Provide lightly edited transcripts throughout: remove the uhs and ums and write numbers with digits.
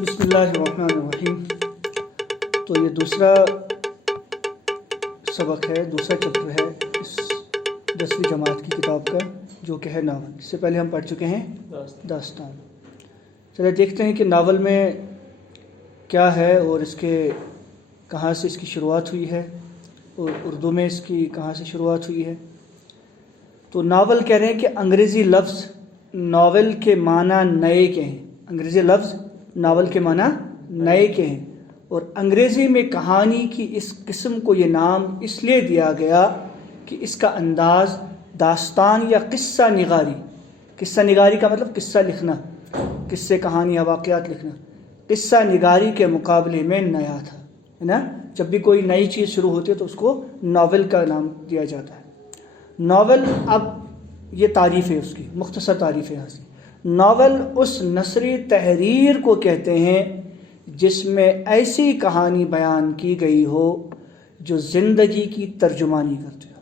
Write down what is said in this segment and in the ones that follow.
بسم اللہ الرحمن الرحیم۔ تو یہ دوسرا سبق ہے، دوسرا چیپٹر ہے اس 10ویں جماعت کی کتاب کا، جو کہ ہے ناول۔ اس سے پہلے ہم پڑھ چکے ہیں داستان۔ چلے دیکھتے ہیں کہ ناول میں کیا ہے اور اس کے کہاں سے اس کی شروعات ہوئی ہے، اور اردو میں اس کی کہاں سے شروعات ہوئی ہے۔ تو ناول کہہ رہے ہیں کہ انگریزی لفظ ناول کے معنی نئے کے ہیں۔ انگریزی لفظ ناول کے معنی نئے کے ہیں، اور انگریزی میں کہانی کی اس قسم کو یہ نام اس لیے دیا گیا کہ اس کا انداز داستان یا قصہ نگاری، قصہ نگاری کا مطلب قصہ لکھنا، قصے کہانیاں واقعات لکھنا، قصہ نگاری کے مقابلے میں نیا تھا، ہے نا۔ جب بھی کوئی نئی چیز شروع ہوتی ہے تو اس کو ناول کا نام دیا جاتا ہے۔ ناول، اب یہ تعریف ہے اس کی، مختصر تعریف ہے یہاں سے۔ ناول اس نثری تحریر کو کہتے ہیں جس میں ایسی کہانی بیان کی گئی ہو جو زندگی کی ترجمانی کرتی ہو۔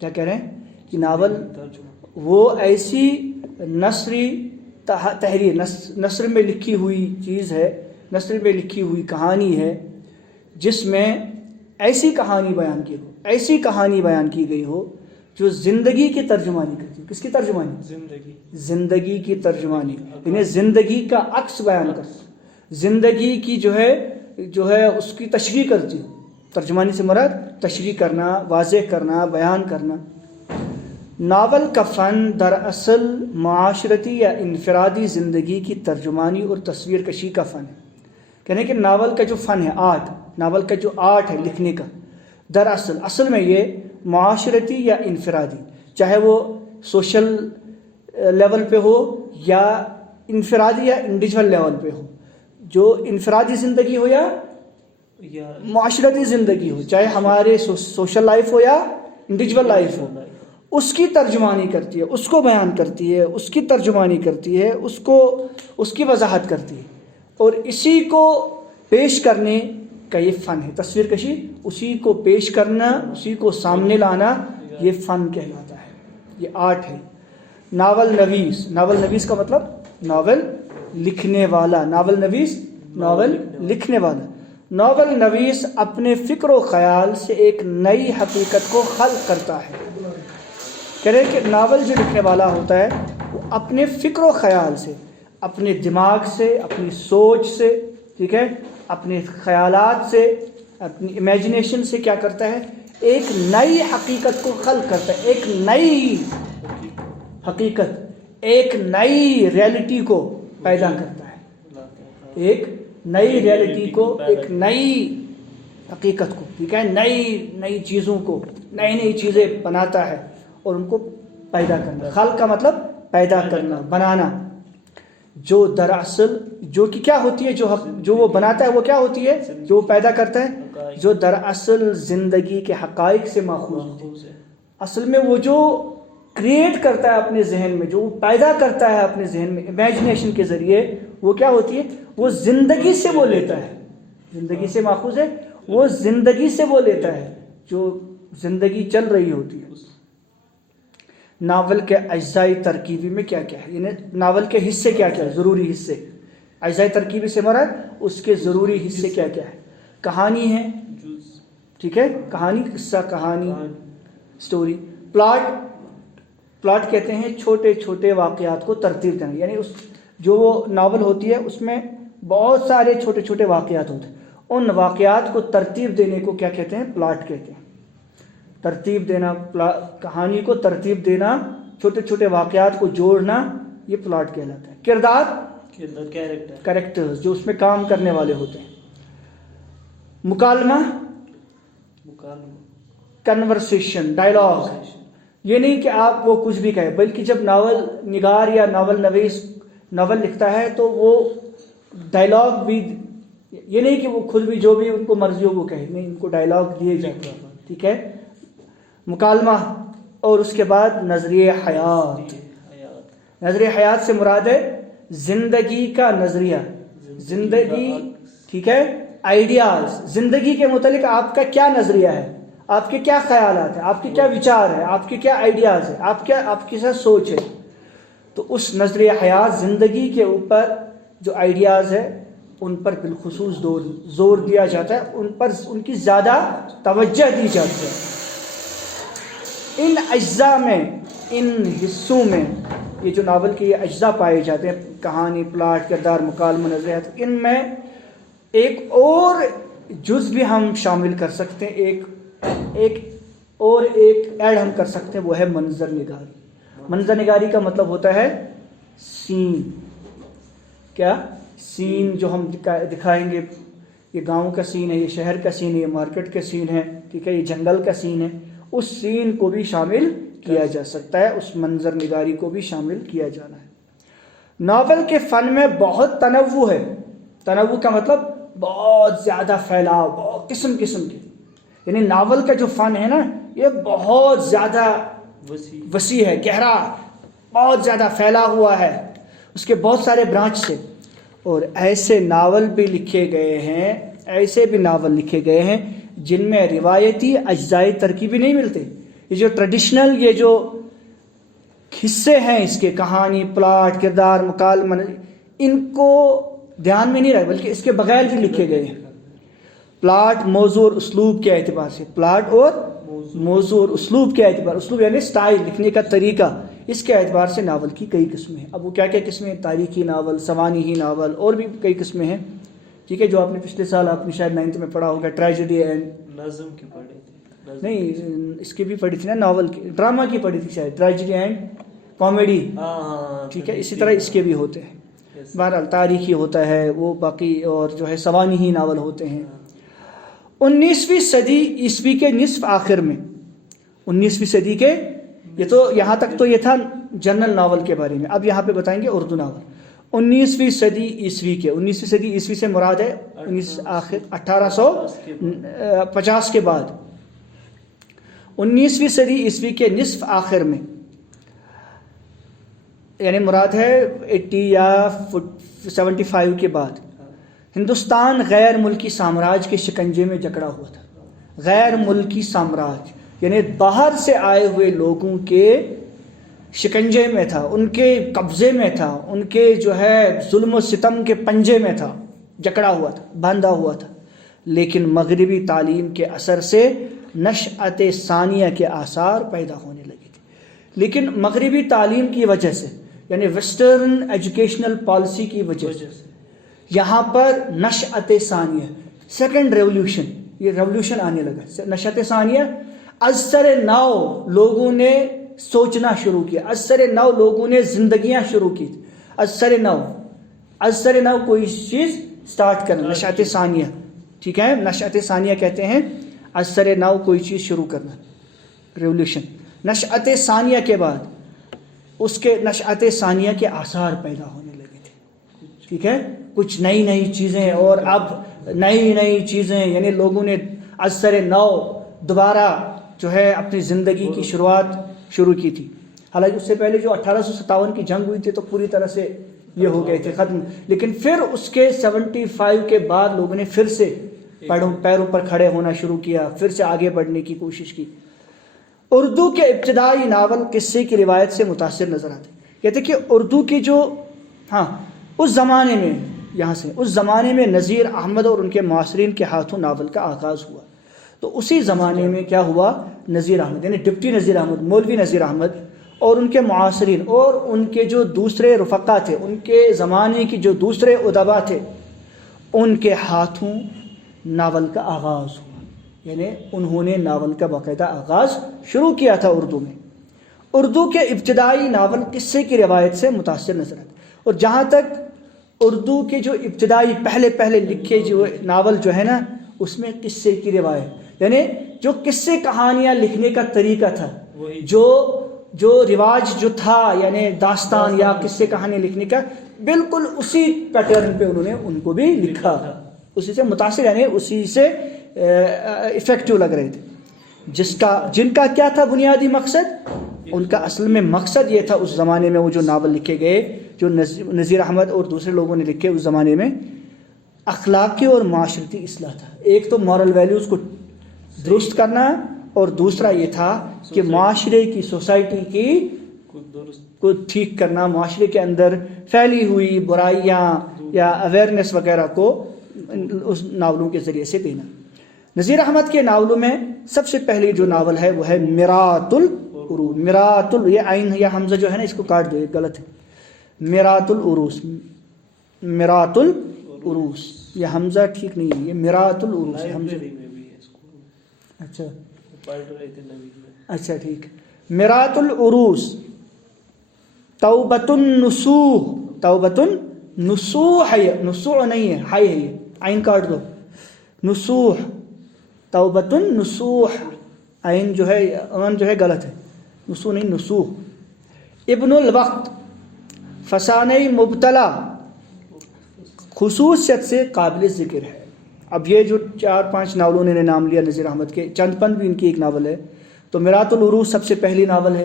کیا کہہ رہے ہیں کہ ناول وہ ایسی نثری تحریر، نثر میں لکھی ہوئی چیز ہے، نثر میں لکھی ہوئی کہانی ہے جس میں ایسی کہانی بیان کی ہو، ایسی کہانی بیان کی گئی ہو جو زندگی کی ترجمانی کرتی ہے۔ کس کی ترجمانی؟ زندگی کی ترجمانی، یعنی زندگی کا عکس بیان کرتی، زندگی کی جو ہے اس کی تشریح کرتی ہے۔ ترجمانی سے مراد تشریح کرنا، واضح کرنا، بیان کرنا۔ ناول کا فن دراصل معاشرتی یا انفرادی زندگی کی ترجمانی اور تصویر کشی کا فن ہے۔ کہنے کہ ناول کا جو فن ہے، آرٹ، ناول کا جو آرٹ ہے لکھنے کا، دراصل اصل میں یہ معاشرتی یا انفرادی، چاہے وہ سوشل لیول پہ ہو یا انفرادی یا انڈیویجول لیول پہ ہو، جو انفرادی زندگی ہو یا معاشرتی زندگی ہو، چاہے ہمارے سوشل لائف ہو یا انڈیویجول لائف ہو، اس کی ترجمانی کرتی ہے، اس کو بیان کرتی ہے، اس کی ترجمانی کرتی ہے، اس کی وضاحت کرتی ہے، اور اسی کو پیش کرنے کا یہ فن ہے۔ تصویر کشی، اسی کو پیش کرنا، اسی کو سامنے لانا، یہ فن کہلاتا ہے، یہ آرٹ ہے۔ ناول نویس، ناول نویس کا مطلب ناول لکھنے والا، ناول نویس ناول لکھنے والا۔ ناول نویس اپنے فکر و خیال سے ایک نئی حقیقت کو خلق کرتا ہے۔ کہہ رہے کہ ناول جو لکھنے والا ہوتا ہے وہ اپنے فکر و خیال سے، اپنے دماغ سے، اپنی سوچ سے، ٹھیک ہے، اپنے خیالات سے، اپنی امیجنیشن سے کیا کرتا ہے؟ ایک نئی حقیقت کو خلق کرتا ہے، ایک نئی حقیقت، ایک نئی ریئلٹی کو پیدا کرتا ہے، ایک نئی ریئلٹی کو، ایک نئی حقیقت کو، ٹھیک ہے، نئی چیزوں کو، نئی چیزیں بناتا ہے اور ان کو پیدا کرنا۔ خلق کا مطلب پیدا کرنا، بنانا، جو دراصل جو کہ کیا ہوتی ہے، جو وہ بناتا ہے وہ کیا ہوتی ہے، جو وہ پیدا کرتا ہے، جو دراصل زندگی کے حقائق سے ماخوذ ہوتی ہے۔ اصل میں وہ جو کریٹ کرتا ہے اپنے ذہن میں، جو وہ پیدا کرتا ہے اپنے ذہن میں امیجنیشن کے ذریعے، وہ کیا ہوتی ہے، وہ زندگی سے وہ لیتا ہے، زندگی سے ماخوذ ہے، وہ زندگی سے وہ لیتا ہے جو زندگی چل رہی ہوتی ہے۔ ناول کے اجزائی ترکیبی میں کیا کیا ہے، یعنی ناول کے حصے کیا کیا ہے، ضروری حصے۔ اجزائی ترکیبی سے مراد اس کے ضروری حصے کیا کیا ہے۔ کہانی ہے، ٹھیک ہے، کہانی، قصہ کہانی، سٹوری۔ پلاٹ کہتے ہیں چھوٹے چھوٹے واقعات کو ترتیب دینا، یعنی جو وہ ناول ہوتی ہے اس میں بہت سارے چھوٹے چھوٹے واقعات ہوتے ہیں، ان واقعات کو ترتیب دینے کو کیا کہتے ہیں؟ پلاٹ کہتے ہیں۔ ترتیب دینا، کہانی کو ترتیب دینا، چھوٹے چھوٹے واقعات کو جوڑنا، یہ پلاٹ کہلاتا ہے۔ کردار، کریکٹرز، جو اس میں کام کرنے والے ہوتے ہیں۔ مکالمہ، کنورسیشن، ڈائلاگ، یہ نہیں کہ آپ وہ کچھ بھی کہیں، بلکہ جب ناول نگار یا ناول نویس ناول لکھتا ہے تو وہ ڈائلاگ بھی، یہ نہیں کہ وہ خود بھی جو بھی ان کو مرضی ہو وہ کہے، نہیں، ان کو ڈائلاگ دیے جاتے ہیں، ٹھیک ہے۔ مکالمہ، اور اس کے بعد نظریہ حیات۔ نظریہ حیات سے مراد ہے زندگی کا نظریہ، زندگی، ٹھیک ہے، آئیڈیاز، زندگی کے متعلق آپ کا کیا نظریہ ہے، آپ کے کیا خیالات ہیں، آپ کے کیا وچار ہے، آپ کے کیا آئیڈیاز ہیں، آپ کی کیا سوچ ہے۔ تو اس نظریہ حیات، زندگی کے اوپر جو آئیڈیاز ہے، ان پر بالخصوص زور دیا جاتا ہے، ان پر ان کی زیادہ توجہ دی جاتی ہے۔ ان اجزاء میں، ان حصوں میں، یہ جو ناول کے یہ اجزاء پائے جاتے ہیں، کہانی، پلاٹ، کردار، مکالمہ، نظریات، ان میں ایک اور جز بھی ہم شامل کر سکتے ہیں، ایک ایڈ ہم کر سکتے ہیں، وہ ہے منظر نگاری۔ منظر نگاری کا مطلب ہوتا ہے سین۔ کیا؟ سین جو ہم دکھائیں گے، یہ گاؤں کا سین ہے، یہ شہر کا سین ہے، یہ مارکیٹ کا سین ہے، ٹھیک ہے، یہ جنگل کا سین ہے، اس سین کو بھی شامل کیا جا سکتا ہے، اس منظر نگاری کو بھی شامل کیا جانا ہے۔ ناول کے فن میں بہت تنوع ہے۔ تنوع کا مطلب بہت زیادہ پھیلاؤ، بہت قسم قسم کے، یعنی ناول کا جو فن ہے نا، یہ بہت زیادہ وسیع ہے، گہرا، بہت زیادہ پھیلا ہوا ہے، اس کے بہت سارے برانچ سے، اور ایسے ناول بھی لکھے گئے ہیں، ایسے بھی ناول لکھے گئے ہیں جن میں روایتی اجزائی ترکیبی نہیں ملتے۔ یہ جو ٹریڈیشنل، یہ جو حصے ہیں اس کے، کہانی، پلاٹ، کردار، مکالمہ، ان کو دھیان میں نہیں رکھ، بلکہ اس کے بغیر بھی لکھے گئے ہیں۔ پلاٹ، موضوع اور اسلوب کے اعتبار سے، پلاٹ اور موضوع اور اسلوب کے اعتبار، اسلوب یعنی سٹائل، لکھنے کا طریقہ، اس کے اعتبار سے ناول کی کئی قسمیں ہیں۔ اب وہ کیا کیا قسمیں ہیں؟ تاریخی ناول، سوانحی ناول، اور بھی کئی قسمیں ہیں، ٹھیک ہے، جو آپ نے پچھلے سال آپ نے شاید 9th میں پڑھا ہوگا، ٹریجڈی اینڈ نظم کی پڑھی تھی، نہیں اس کی بھی پڑھی تھی نا، ناول کی، ڈرامہ کی پڑھی تھی شاید، ٹریجڈی اینڈ کامیڈی، ٹھیک ہے، اسی طرح اس کے بھی ہوتے ہیں۔ بہرحال تاریخی ہوتا ہے وہ، باقی اور جو ہے سوانحی ناول ہوتے ہیں۔ 19ویں صدی عیسوی کے نصف آخر میں، 19ویں صدی کے، یہ تو یہاں تک تو یہ تھا جنرل ناول کے بارے میں، اب یہاں پہ بتائیں گے اردو ناول۔ 19ویں صدی عیسوی کے، 19ویں صدی عیسوی سے مراد ہے 1850 کے بعد، 19ویں صدی عیسوی کے نصف آخر میں، یعنی مراد ہے 80 یا 75 کے بعد، ہندوستان غیر ملکی سامراج کے شکنجے میں جکڑا ہوا تھا۔ غیر ملکی سامراج یعنی باہر سے آئے ہوئے لوگوں کے شکنجے میں تھا، ان کے قبضے میں تھا، ان کے جو ہے ظلم و ستم کے پنجے میں تھا، جکڑا ہوا تھا، باندھا ہوا تھا۔ لیکن مغربی تعلیم کے اثر سے نشأت ثانیہ کے آثار پیدا ہونے لگے تھے۔ لیکن مغربی تعلیم کی وجہ سے، یعنی ویسٹرن ایجوکیشنل پالیسی کی وجہ سے، یہاں پر نشأت ثانیہ، سیکنڈ ریولوشن، یہ ریولوشن آنے لگا۔ نشأت ثانیہ، ازسر نو لوگوں نے سوچنا شروع کیا، ازسر نو لوگوں نے زندگیاں شروع کی، ازسر نو کوئی چیز سٹارٹ کرنا، نشأت ثانیہ، ٹھیک ہے، نشأت ثانیہ کہتے ہیں ازسر نو کوئی چیز شروع کرنا، ریولوشن۔ نشأت ثانیہ کے بعد اس کے نشأت ثانیہ کے آثار پیدا ہونے لگے تھے، ٹھیک ہے، کچھ نئی نئی چیزیں، اور اب نئی نئی چیزیں، یعنی لوگوں نے ازسر نو دوبارہ جو ہے اپنی زندگی کی شروعات شروع کی تھی۔ حالانکہ اس سے پہلے جو 1857 کی جنگ ہوئی تھی تو پوری طرح سے یہ ہو گئے تھے ختم، لیکن پھر اس کے 75 کے بعد لوگوں نے پھر سے پیروں پر کھڑے ہونا شروع کیا، پھر سے آگے بڑھنے کی کوشش کی۔ اردو کے ابتدائی ناول قصے کی روایت سے متاثر نظر آتے، کہتے کہ اردو کی جو اس زمانے میں، یہاں سے اس زمانے میں نذیر احمد اور ان کے معاصرین کے ہاتھوں ناول کا آغاز ہوا۔ تو اسی زمانے میں کیا ہوا، نذیر احمد یعنی ڈپٹی نذیر احمد، مولوی نذیر احمد اور ان کے معاصرین اور ان کے جو دوسرے رفقا تھے، ان کے زمانے کی جو دوسرے ادبا تھے، ان کے ہاتھوں ناول کا آغاز ہوا، یعنی انہوں نے ناول کا باقاعدہ آغاز شروع کیا تھا اردو میں۔ اردو کے ابتدائی ناول قصے کی روایت سے متاثر نظر آتے، اور جہاں تک اردو کے جو ابتدائی پہلے لکھے جو ناول جو ہے نا، اس میں قصے کی روایت، یعنی جو قصے کہانیاں لکھنے کا طریقہ تھا، جو رواج جو تھا، یعنی داستان یا قصے کہانیاں لکھنے کا، بالکل اسی پیٹرن پہ انہوں نے ان کو بھی لکھا، اسی سے متاثر، یعنی اسی سے افیکٹو لگ رہے تھے۔ جن کا کیا تھا بنیادی مقصد، ان کا اصل میں مقصد یہ تھا اس زمانے میں، وہ جو ناول لکھے گئے، جو نذیر احمد اور دوسرے لوگوں نے لکھے اس زمانے میں، اخلاقی اور معاشرتی اصلاح تھا۔ ایک تو مورل ویلیوز کو درست کرنا، اور دوسرا یہ تھا کہ معاشرے کی، سوسائٹی کی کو ٹھیک کرنا، معاشرے کے اندر پھیلی ہوئی برائیاں یا اویئرنیس وغیرہ کو اس ناولوں کے ذریعے سے دینا۔ نذیر احمد کے ناولوں میں سب سے پہلی جو ناول ہے وہ ہے مرات العروس۔ مرات یہ عین یا حمزہ جو ہے نا اس کو کاٹ دو، یہ غلط ہے۔ مرات العروس، مرات العروس، یہ حمزہ ٹھیک نہیں ہے، یہ مرات العروس ہے حمزہ۔ اچھا اچھا ٹھیک۔ مرات العروس، توبۃ النصوح، توبۃ النصوح ہے، نصوح نہیں ہے، ہائی ہے، یہ عین کاٹ دو، نصوح، توبۃ النصوح، عین جو ہے ان جو ہے غلط ہے، نصوح نہیں نصوح۔ ابن الوقت، فسانہ مبتلا، خصوصیت سے قابل ذکر ہے۔ اب یہ جو 4-5 ناولوں نے نام لیا نذیر احمد کے، چند پن بھی ان کی ایک ناول ہے، تو مرات العروس سب سے پہلی ناول ہے،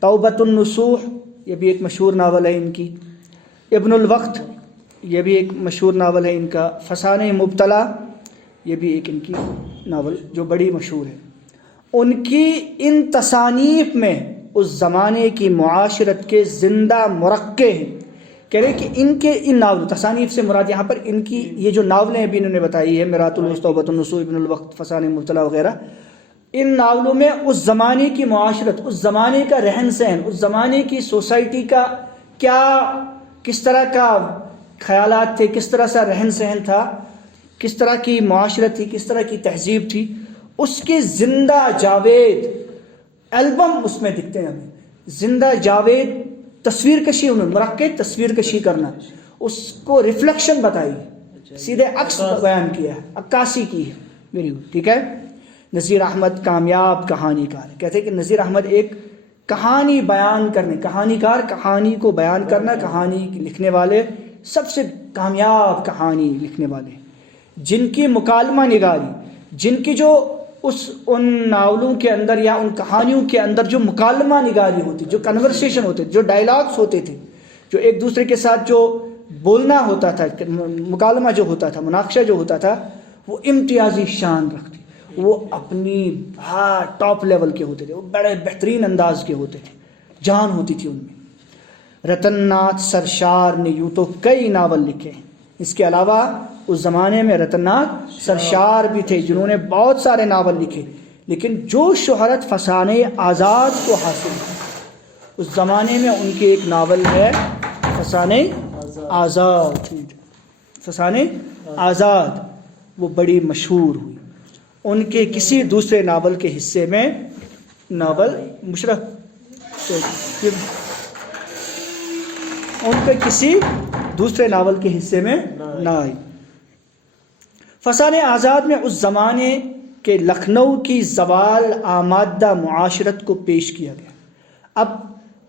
توبۃ النصوح یہ بھی ایک مشہور ناول ہے ان کی، ابن الوقت یہ بھی ایک مشہور ناول ہے ان کا، فسانہ مبتلا یہ بھی ایک ان کی ناول جو بڑی مشہور ہے۔ ان کی ان تصانیف میں اس زمانے کی معاشرت کے زندہ مرقع ہیں، کہہ رہے کہ ان کے ان ناول، تصانیف سے مراد یہاں پر ان کی یہ جو ناولیں ابھی انہوں نے بتائی ہے، مرات العروس، توبۃ النصوح، ابن الوقت، فسانہ مبتلا وغیرہ، ان ناولوں میں اس زمانے کی معاشرت، اس زمانے کا رہن سہن، اس زمانے کی سوسائٹی کا کیا، کس طرح کا خیالات تھے، کس طرح سا رہن سہن تھا، کس طرح کی معاشرت تھی، کس طرح کی تہذیب تھی، اس کے زندہ جاوید البم اس میں دکھتے ہیں ہمیں، زندہ جاوید تصویر کشی، انہوں نے مرقع تصویر کشی کرنا، اس کو ریفلیکشن بتائی ہے، سیدھے عکس بیان کیا ہے، عکاسی کی ہے، ویری گڈ، ٹھیک ہے۔ نذیر احمد کامیاب کہانی کار، کہتے ہیں کہ نذیر احمد ایک کہانی بیان کرنے، کہانی کار، کہانی کو بیان کرنا، کہانی لکھنے والے سب سے کامیاب کہانی لکھنے والے، جن کی مکالمہ نگاری، جن کی جو ان ناولوں کے اندر یا ان کہانیوں کے اندر جو مکالمہ نگاری ہوتی، جو کنورسیشن ہوتے، جو ڈائلاگس ہوتے تھے، جو ایک دوسرے کے ساتھ جو بولنا ہوتا تھا، مکالمہ جو ہوتا تھا، مناقشہ جو ہوتا تھا، وہ امتیازی شان رکھتی، وہ اپنی ٹاپ لیول کے ہوتے تھے، وہ بڑے بہترین انداز کے ہوتے تھے، جان ہوتی تھی ان میں۔ رتن ناتھ سرشار نے یوں تو کئی ناول لکھے ہیں، اس کے علاوہ اس زمانے میں رتن ناتھ سرشار بھی تھے جنہوں نے بہت سارے ناول لکھے، لیکن جو شہرت فسانہ آزاد کو حاصل ہے اس زمانے میں ان کے ایک ناول ہے فسانہ آزاد، فسانہ آزاد، وہ بڑی مشہور ہوئی، ان کے کسی دوسرے ناول کے حصے میں ناول مشرف ان کے کسی دوسرے ناول کے حصے میں نہ آئی۔ فسانہ آزاد میں اس زمانے کے لکھنؤ کی زوال آمادہ معاشرت کو پیش کیا گیا۔ اب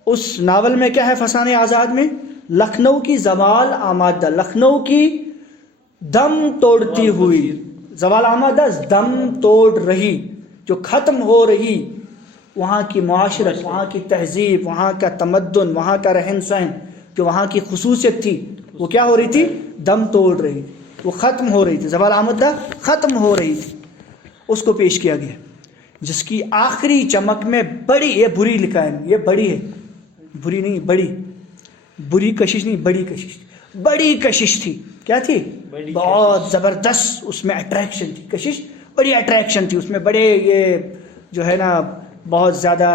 اس ناول میں کیا ہے فسانہ آزاد میں؟ لکھنؤ کی زوال آمادہ، لکھنؤ کی دم توڑتی ہوئی، زوال آمادہ دم توڑ رہی، جو ختم ہو رہی وہاں کی معاشرت، وہاں کی تہذیب، وہاں کا تمدن، وہاں کا رہن سہن، جو وہاں کی خصوصیت تھی، وہ کیا ہو رہی تھی؟ دم توڑ رہی، وہ ختم ہو رہی تھی، زوال آمدہ ختم ہو رہی تھی، اس کو پیش کیا گیا، جس کی آخری چمک میں بڑی، یہ بری لکھا ہے، یہ بڑی ہے، بری نہیں، بڑی، بری کشش نہیں، بڑی کشش، بڑی کشش تھی، کیا تھی؟ بہت زبردست، اس میں اٹریکشن تھی، کشش بڑی اٹریکشن تھی، اس میں بڑے یہ جو ہے نا بہت زیادہ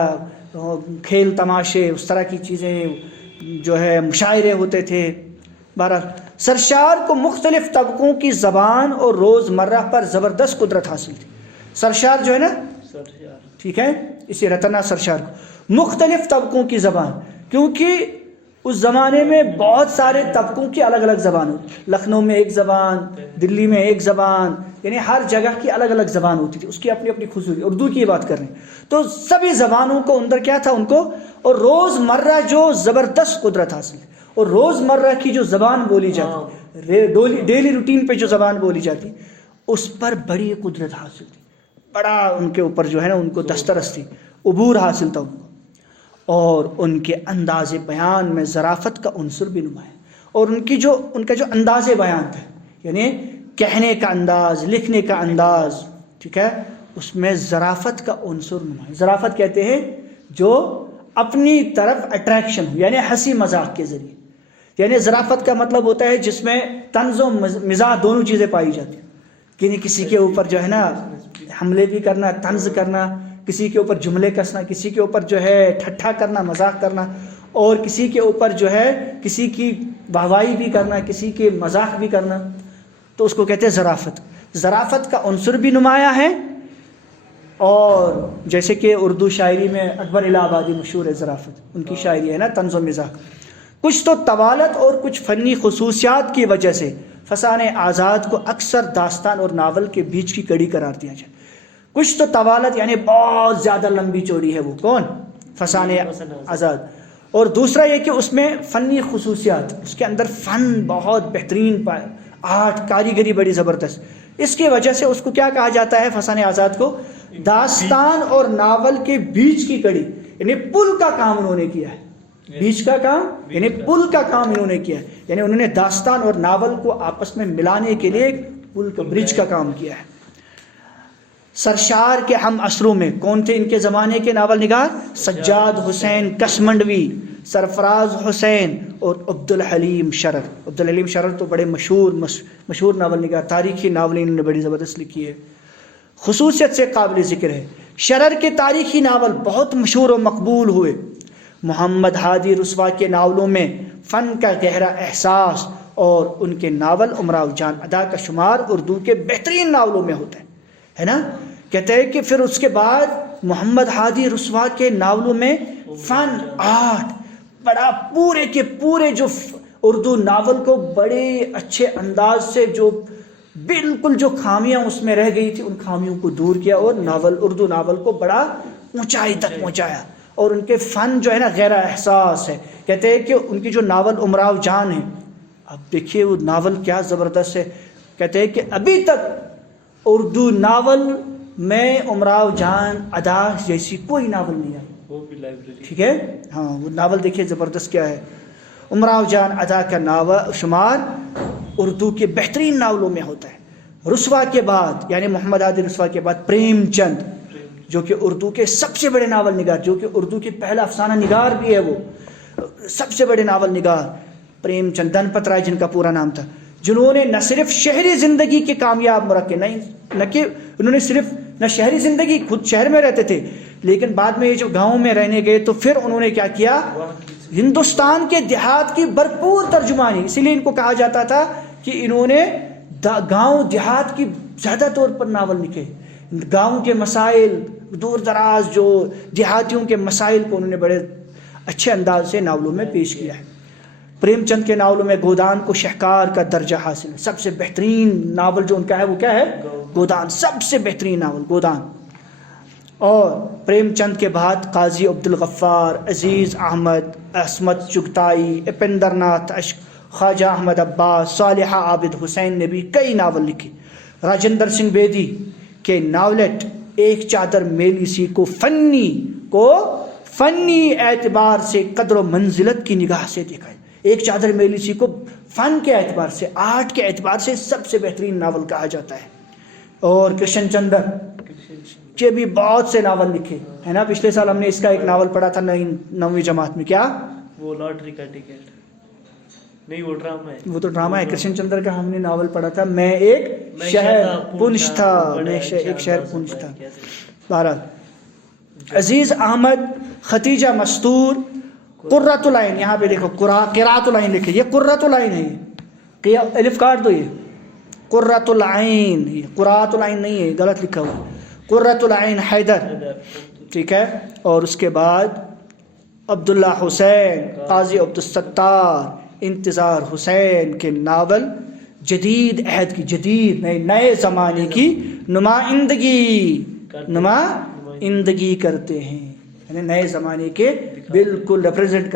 کھیل تماشے، اس طرح کی چیزیں جو ہے مشاعرے ہوتے تھے۔ بہرحال سرشار کو مختلف طبقوں کی زبان اور روزمرہ پر زبردست قدرت حاصل تھی۔ سرشار جو ہے نا، ٹھیک ہے، اسی رتنا سرشار کو مختلف طبقوں کی زبان، کیونکہ اس زمانے میں بہت سارے طبقوں کی الگ الگ زبان ہوتی، لکھنؤ میں ایک زبان، دلی میں ایک زبان، یعنی ہر جگہ کی الگ الگ زبان ہوتی تھی، اس کی اپنی اپنی خصوصی، اردو کی بات کر رہے ہیں، تو سبھی زبانوں کو اندر کیا تھا ان کو، اور روزمرہ جو زبردست قدرت حاصل، اور روزمرہ کی جو زبان بولی جاتی، ڈیلی روٹین پہ جو زبان بولی جاتی، اس پر بڑی قدرت حاصل تھی، بڑا ان کے اوپر جو ہے نا ان کو دسترس تھی، عبور حاصل تھا ان کو، اور ان کے انداز بیان میں ظرافت کا عنصر بھی نمایاں، اور ان کا جو انداز بیان تھا، یعنی کہنے کا انداز، لکھنے کا انداز، ٹھیک ہے، اس میں ظرافت کا عنصر نمایاں۔ ظرافت کہتے ہیں جو اپنی طرف اٹریکشن ہو، یعنی ہنسی مذاق کے ذریعے. یعنی ظرافت کا مطلب ہوتا ہے جس میں طنز و مزاح دونوں چیزیں پائی جاتی ہیں. یعنی کسی کے اوپر جو ہے نا حملے بھی کرنا، طنز کرنا، کسی کے اوپر جملے کسنا، کسی کے اوپر جو ہے ٹھٹھا کرنا، مذاق کرنا، اور کسی کے اوپر جو ہے کسی کی واہوائی بھی کرنا، کسی کے مذاق بھی کرنا، تو اس کو کہتے ہیں ظرافت. ظرافت کا عنصر بھی نمایاں ہے. اور جیسے کہ اردو شاعری میں اکبر الہ آبادی مشہور ہے ظرافت، ان کی شاعری ہے نا طنز و مزاح. کچھ تو طوالت اور کچھ فنی خصوصیات کی وجہ سے فسان آزاد کو اکثر داستان اور ناول کے بیچ کی کڑی قرار دیا جائے. کچھ تو طوالت یعنی بہت زیادہ لمبی چوڑی ہے، وہ کون؟ فسان آزاد. اور دوسرا یہ کہ اس میں فنی خصوصیات، اس کے اندر فن بہت بہترین پائے، آرٹ، کاریگری بڑی زبردست. اس کی وجہ سے اس کو کیا کہا جاتا ہے فسان آزاد کو؟ داستان اور ناول کے بیچ کی کڑی، یعنی پل کا کام انہوں نے کیا ہے. بیچ کا کام یعنی پل کا کام انہوں نے کیا ہے، یعنی انہوں نے داستان اور ناول کو آپس میں ملانے کے لیے ایک پل کا برج کا کام کیا ہے. سرشار کے ہم عصروں میں کون تھے ان کے زمانے کے ناول نگار؟ سجاد حسین کسمنڈوی، سرفراز حسین اور عبدالحلیم شرر. عبدالحلیم شرر تو بڑے مشہور ناول نگار، تاریخی ناولیں انہوں نے بڑی زبردست لکھی ہے. خصوصیت سے قابل ذکر ہے شرر کے تاریخی ناول بہت مشہور و مقبول ہوئے. محمد ہادی رسوا کے ناولوں میں فن کا گہرا احساس اور ان کے ناول امراؤ جان ادا کا شمار اردو کے بہترین ناولوں میں ہوتا ہے نا. کہتے ہیں کہ پھر اس کے بعد محمد ہادی رسوا کے ناولوں میں فن، آرٹ بڑا پورے کے پورے، جو اردو ناول کو بڑے اچھے انداز سے، جو بالکل جو خامیاں اس میں رہ گئی تھی ان خامیوں کو دور کیا اور اردو ناول کو بڑا اونچائی تک پہنچایا. اور ان کے فن جو ہے نا غیر احساس ہے. کہتے ہیں کہ ان کی جو ناول امراؤ جان ہے، اب دیکھیے وہ ناول کیا زبردست ہے. کہتے ہیں کہ ابھی تک اردو ناول میں امراؤ جان ادا جیسی کوئی ناول نہیں آئی. وہ بھی لائبریری، ٹھیک ہے، ہاں وہ ناول دیکھیے زبردست کیا ہے. امراؤ جان ادا کا ناول شمار اردو کے بہترین ناولوں میں ہوتا ہے. رسوا کے بعد یعنی محمد ہادی رسوا کے بعد پریم چند، جو کہ اردو کے سب سے بڑے ناول نگار، جو کہ اردو کے پہلا افسانہ نگار بھی ہے، وہ سب سے بڑے ناول نگار پریم چند دنپت رائے جن کا پورا نام تھا، جنہوں نے نہ صرف شہری زندگی کے کامیاب مرکب، نہ کہ انہوں نے صرف نہ شہری زندگی، خود شہر میں رہتے تھے، لیکن بعد میں یہ جو گاؤں میں رہنے گئے تو پھر انہوں نے کیا کیا؟ ہندوستان کے دیہات کی بھرپور ترجمانی. اسی لیے ان کو کہا جاتا تھا کہ انہوں نے گاؤں دیہات کی زیادہ طور پر ناول لکھے. گاؤں کے مسائل، دور دراز جو دیہاتیوں کے مسائل کو انہوں نے بڑے اچھے انداز سے ناولوں میں پیش کیا ہے. پریم چند کے ناولوں میں گودان کو شہکار کا درجہ حاصل ہے. سب سے بہترین ناول جو ان کا ہے وہ کیا ہے؟ گودان. سب سے بہترین ناول گودان. اور پریم چند کے بعد قاضی عبدالغفار، عزیز احمد، عصمت چغتائی، اپندر ناتھ اشک، خواجہ احمد عباس، صالحہ عابد حسین نے بھی کئی ناول لکھے. راجندر سنگھ بیدی کے ناولٹ ایک چادر میلی سی کو فنی اعتبار سے قدر و منزلت کی نگاہ سے دیکھا ہے. ایک چادر میلی سی کو فن کے اعتبار سے، آرٹ کے اعتبار سے سب سے بہترین ناول کہا جاتا ہے. اور کرشن چندر کے بھی بہت سے ناول لکھے ہے نا. پچھلے سال ہم نے اس کا ایک ناول پڑھا تھا 9ویں جماعت میں. کیا وہ لاٹری کا ٹکٹ؟ نہیں، وہ ڈرامہ ہے. وہ تو ڈرامہ ہے. کرشن چندر کا ہم نے ناول پڑھا تھا میں ایک شہر پونچھ تھا. ایک شہر پونچھ تھا. بہرحال عزیز احمد، ختیجہ مستور، قرۃ العین، یہاں پہ دیکھو قرۃ العین لکھے. یہ قرۃ العین ہے، یہ الف کاٹ دو. یہ قرۃ العین، یہ قرۃ العین نہیں ہے، غلط لکھا ہوا. قرۃ العین حیدر، ٹھیک ہے. اور اس کے بعد عبداللہ حسین، قاضی عبدالستار، انتظار حسین کے ناول جدید عہد کی، جدید نئے زمانے کی نمائندگی کرتے ہیں، یعنی نئے زمانے کے بالکل ریپرزینٹ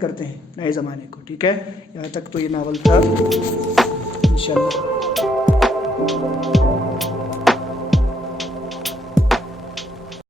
کرتے ہیں نئے زمانے کو. ٹھیک ہے، یہاں تک تو یہ ناول تھا. انشاءاللہ